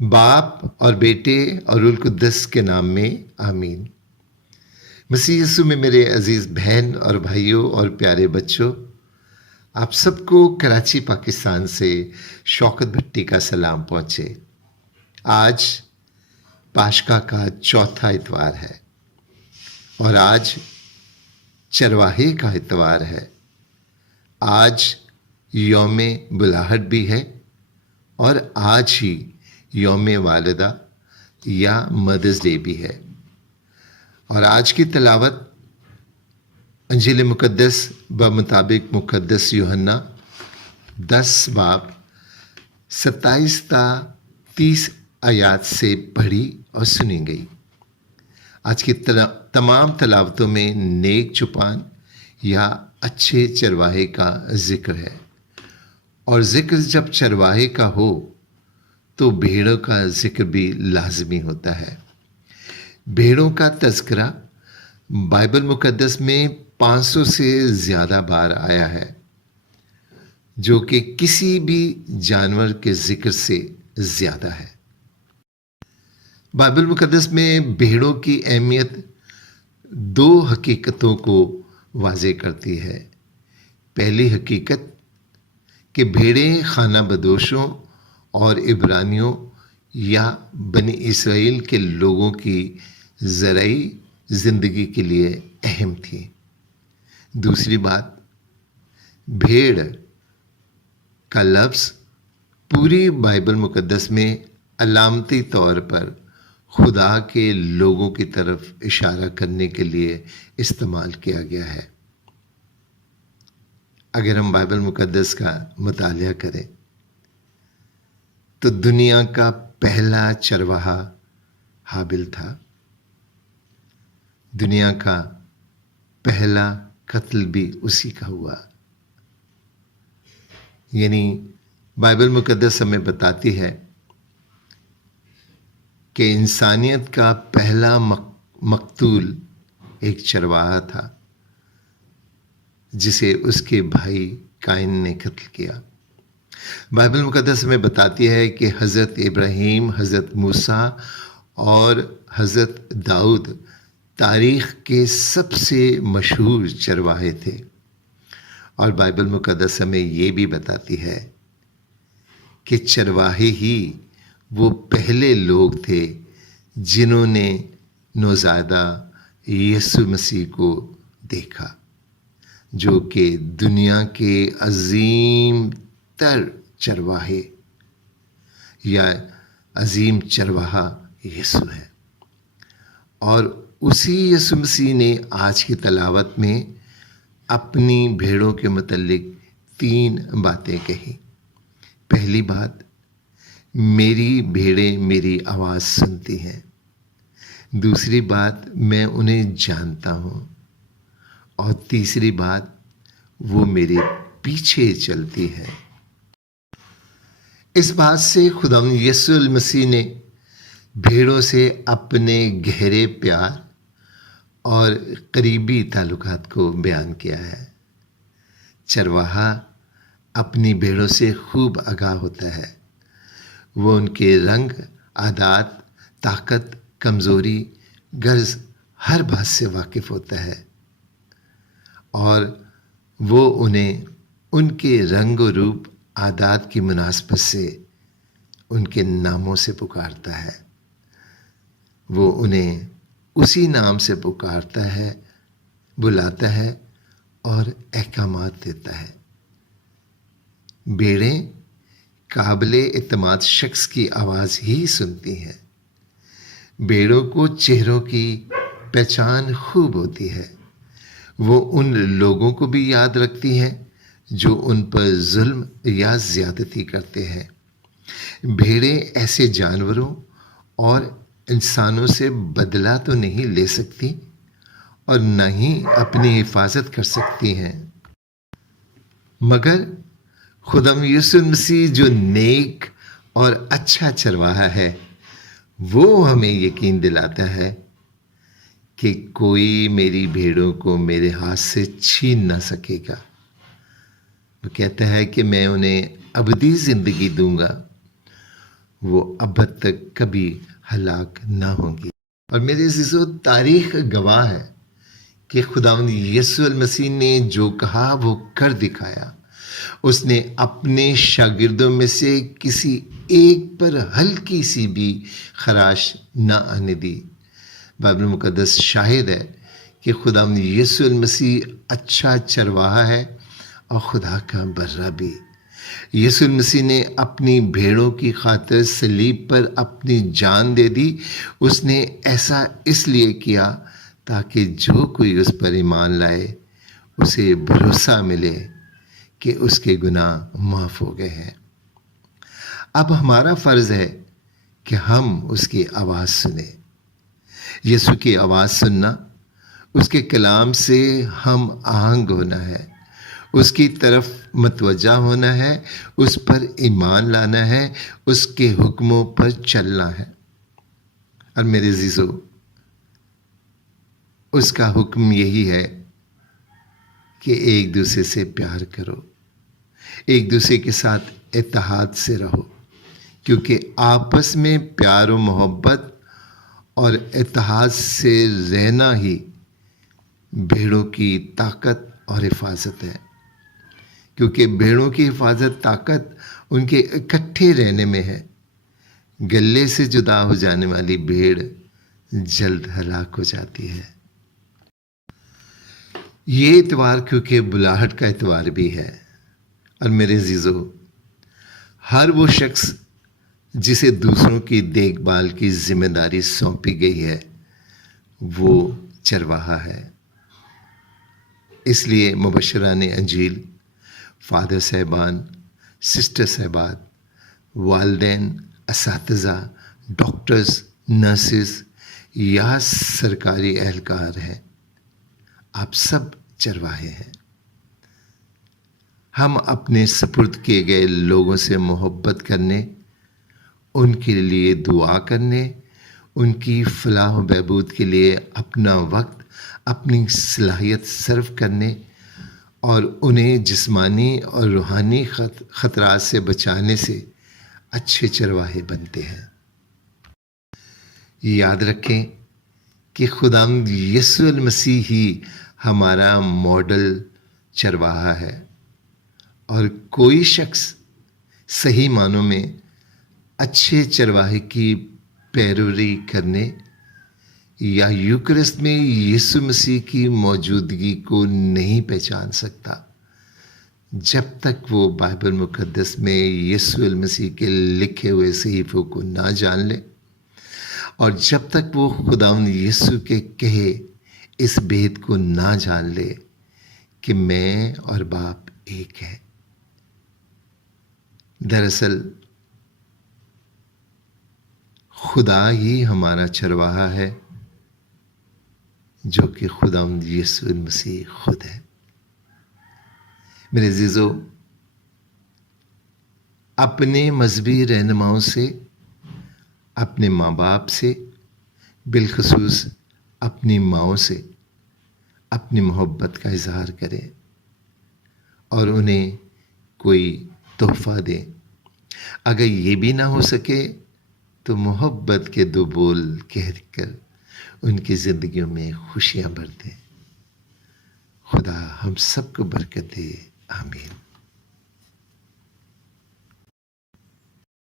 बाप और बेटे और रुल कुद्दस के नाम में आमीन। मसीह यीशु में मेरे अजीज़ बहन और भाइयों और प्यारे बच्चों, आप सबको कराची पाकिस्तान से शौकत भट्टी का सलाम पहुँचे। आज पाशका का चौथा इतवार है और आज चरवाहे का इतवार है। आज यौम बुलाहट भी है और आज ही यौम वालिदा या मदर्स डे भी है। और आज की तिलावत अंजील मुक़द्दस बमुताबिक मुक़द्दस यूहन्ना 10 बाब 27 ता 30 आयात से पढ़ी और सुनी गई। आज की तमाम तिलावतों में नेक चुपान या अच्छे चरवाहे का जिक्र है, और जिक्र जब चरवाहे का हो तो भेड़ों का जिक्र भी लाजमी होता है। भेड़ों का तज़किरा बाइबल मुक़द्दस में 500 से ज़्यादा बार आया है, जो कि किसी भी जानवर के जिक्र से ज़्यादा है। बाइबल मुक़द्दस में भेड़ों की अहमियत 2 हकीकतों को वाज़े करती है। पहली हकीकत कि भेड़ें खाना बदोशों और इब्रानियों या बनी इसराइल के लोगों की ज़राई ज़िंदगी के लिए अहम थी। दूसरी बात, भेड़ का लफ्ज़ पूरी बाइबल मुक़द्दस में अलामती तौर पर खुदा के लोगों की तरफ इशारा करने के लिए इस्तेमाल किया गया है। अगर हम बाइबल मुक़द्दस का मुतालिया करें तो दुनिया का पहला चरवाहा हाबिल था। दुनिया का पहला कत्ल भी उसी का हुआ। यानी बाइबल मुक़द्दस हमें बताती है कि इंसानियत का पहला मकतूल एक चरवाहा था, जिसे उसके भाई काइन ने कत्ल किया। बाइबल मुक़द्दस में बताती है कि हज़रत इब्राहीम, हज़रत मूसा और हज़रत दाऊद तारीख़ के सबसे मशहूर चरवाहे थे। और बाइबल मुक़द्दस हमें ये भी बताती है कि चरवाहे ही वो पहले लोग थे जिन्होंने नौज़ादा यीशु मसीह को देखा, जो कि दुनिया के अज़ीम तर चरवाहे या अजीम चरवाहा यीशु है। और उसी यीशु मसीह ने आज की तलावत में अपनी भेड़ों के मुतल्लिक 3 बातें कही। पहली बात, मेरी भेड़ें मेरी आवाज़ सुनती हैं। दूसरी बात, मैं उन्हें जानता हूँ। और तीसरी बात, वो मेरे पीछे चलती है। इस बात से खुदावंद यीशु मसीह ने भेड़ों से अपने गहरे प्यार और करीबी ताल्लुकात को बयान किया है। चरवाहा अपनी भेड़ों से खूब आगाह होता है। वो उनके रंग, आदात, ताकत, कमज़ोरी, गर्ज हर बात से वाकिफ़ होता है, और वो उन्हें उनके रंग और रूप, आदात की मुनासबत से उनके नामों से पुकारता है। वो उन्हें उसी नाम से पुकारता है, बुलाता है और अहकामात देता है। भेड़ें काबिले इत्मीनान शख्स की आवाज़ ही सुनती हैं। भेड़ों को चेहरों की पहचान खूब होती है। वो उन लोगों को भी याद रखती हैं जो उन पर जुल्म या ज़्यादती करते हैं। भेड़ें ऐसे जानवरों और इंसानों से बदला तो नहीं ले सकती और न ही अपनी हिफाजत कर सकती हैं, मगर खुदावंद यीशु मसीह जो नेक और अच्छा चरवाहा है, वो हमें यकीन दिलाता है कि कोई मेरी भेड़ों को मेरे हाथ से छीन ना सकेगा। वो कहता है कि मैं उन्हें अबदी ज़िंदगी दूंगा وہ ابد تک کبھی ہلاک نہ ہوں گی۔ اور میرے عزیزو، تاریخ گواہ ہے کہ خداوند یسوع المسیح نے جو کہا وہ کر دکھایا۔ اس نے اپنے شاگردوں میں سے کسی ایک پر ہلکی سی بھی خراش نہ آنے دی۔ بائبل مقدس شاہد ہے کہ خداوند یسوع المسیح اچھا چرواہا ہے اور خدا کا برہ بھی۔ یسوع المسیح نے اپنی بھیڑوں کی خاطر صلیب پر اپنی جان دے دی۔ اس نے ایسا اس لیے کیا تاکہ جو کوئی اس پر ایمان لائے اسے بھروسہ ملے کہ اس کے گناہ معاف ہو گئے ہیں۔ اب ہمارا فرض ہے کہ ہم اس کی آواز سنیں۔ یسوع کی آواز سننا، اس کے کلام سے ہم آہنگ ہونا ہے، اس کی طرف متوجہ ہونا ہے، اس پر ایمان لانا ہے، اس کے حکموں پر چلنا ہے۔ اور میرے عزیزو، اس کا حکم یہی ہے کہ ایک دوسرے سے پیار کرو، ایک دوسرے کے ساتھ اتحاد سے رہو، کیونکہ آپس میں پیار و محبت اور اتحاد سے رہنا ہی بھیڑوں کی طاقت اور حفاظت ہے۔ کیونکہ بھیڑوں کی حفاظت طاقت ان کے اکٹھے رہنے میں ہے۔ گلے سے جدا ہو جانے والی بھیڑ جلد ہلاک ہو جاتی ہے۔ یہ اتوار کیونکہ بلاہٹ کا اتوار بھی ہے۔ اور میرے عزیزو، ہر وہ شخص جسے دوسروں کی دیکھ بھال کی ذمہ داری سونپی گئی ہے وہ چرواہا ہے۔ اس لیے مبشران انجیل، فادر صاحبان، سسٹر صاحبات، والدین، اساتذہ، ڈاکٹرز، نرسز یا سرکاری اہلکار ہیں، آپ سب چرواہے ہیں۔ ہم اپنے سپرد کیے گئے لوگوں سے محبت کرنے، ان کے لیے دعا کرنے، ان کی فلاح و بہبود کے لیے اپنا وقت، اپنی صلاحیت صرف کرنے اور انہیں جسمانی اور روحانی خطرات سے بچانے سے اچھے چرواہے بنتے ہیں۔ یاد رکھیں کہ خداوند یسوع المسیح ہی ہمارا ماڈل چرواہا ہے، اور کوئی شخص صحیح معنوں میں اچھے چرواہے کی پیروی کرنے یا یوکرست میں یسوع مسیح کی موجودگی کو نہیں پہچان سکتا جب تک وہ بائبل مقدس میں یسوع المسیح کے لکھے ہوئے صحیفوں کو نہ جان لے، اور جب تک وہ خداوند یسوع کے کہے اس بھید کو نہ جان لے کہ میں اور باپ ایک ہے۔ دراصل خدا ہی ہمارا چرواہا ہے، جو کہ خداوند یسوع المسیح خود ہے۔ میرے عزیزو، اپنے مذہبی رہنماؤں سے، اپنے ماں باپ سے، بالخصوص اپنی ماؤں سے اپنی محبت کا اظہار کریں اور انہیں کوئی تحفہ دیں۔ اگر یہ بھی نہ ہو سکے تو محبت کے دو بول کہہ کر ان کی زندگیوں میں خوشیاں بھر دیں۔ خدا ہم سب کو برکت دے، آمین۔